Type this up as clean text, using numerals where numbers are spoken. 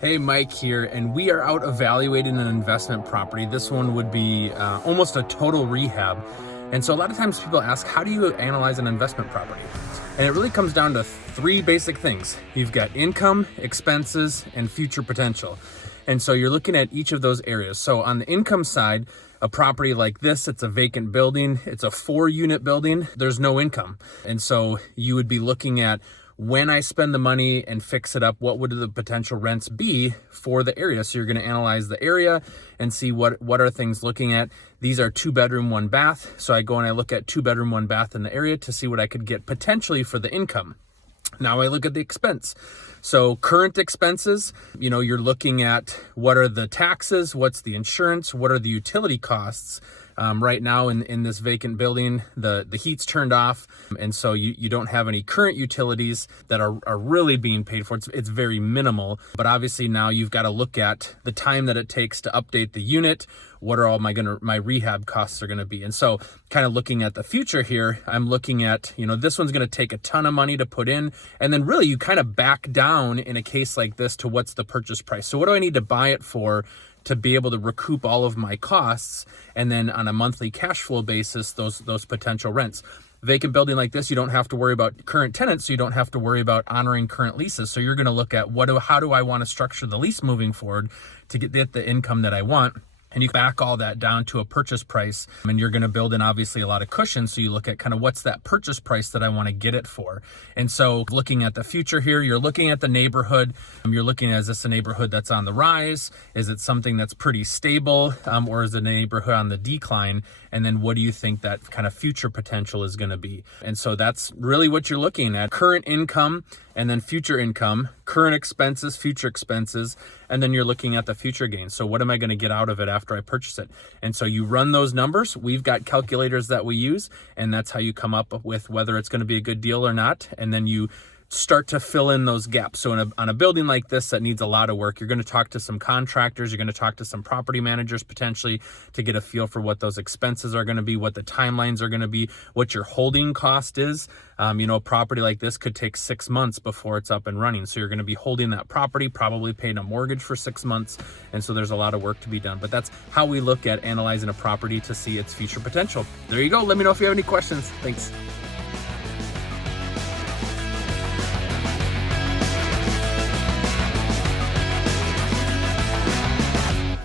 Hey, Mike here, and we are out evaluating an investment property. This one would be almost a total rehab. And so a lot of times people ask, how do you analyze an investment property? And it really comes down to three basic things. You've got income, expenses, and future potential. And so you're looking at each of those areas. So on the income side, a property like this, it's a vacant building, it's a 4-unit building, there's no income. And so you would be looking at, when I spend the money and fix it up, what would the potential rents be for the area? So you're going to analyze the area and see what are things looking at. These are 2-bedroom, 1-bath. So I go and I look at 2-bedroom, 1-bath in the area to see what I could get potentially for the income. Now I look at the expense. So current expenses, you're looking at what are the taxes, what's the insurance, what are the utility costs. Right now in this vacant building, the heat's turned off, and so you don't have any current utilities that are really being paid for. It's very minimal, but obviously now you've got to look at the time that it takes to update the unit. What are all my rehab costs are going to be? And so kind of looking at the future here, I'm looking at, this one's going to take a ton of money to put in. And then really you kind of back down in a case like this to what's the purchase price. So what do I need to buy it for to be able to recoup all of my costs? And then on a monthly cash flow basis, those potential rents. Vacant building like this, you don't have to worry about current tenants, so you don't have to worry about honoring current leases. So you're going to look at how do I want to structure the lease moving forward to get the income that I want. And you back all that down to a purchase price, and you're going to build in obviously a lot of cushion. So you look at kind of what's that purchase price that I want to get it for. And so looking at the future here, you're looking at the neighborhood. You're looking at, is this a neighborhood that's on the rise? Is it something that's pretty stable? Or is it a neighborhood on the decline? And then what do you think that kind of future potential is going to be? And so that's really what you're looking at. Current income and then future income, current expenses, future expenses, and then you're looking at the future gains. So what am I going to get out of it after I purchase it? And so you run those numbers. We've got calculators that we use, and that's how you come up with whether it's going to be a good deal or not. And then you start to fill in those gaps. So on a building like this that needs a lot of work, you're going to talk to some contractors, you're going to talk to some property managers potentially to get a feel for what those expenses are going to be, what the timelines are going to be, what your holding cost is. A property like this could take 6 months before it's up and running. So you're going to be holding that property, probably paying a mortgage for 6 months. And so there's a lot of work to be done. But that's how we look at analyzing a property to see its future potential. There you go. Let me know if you have any questions. Thanks.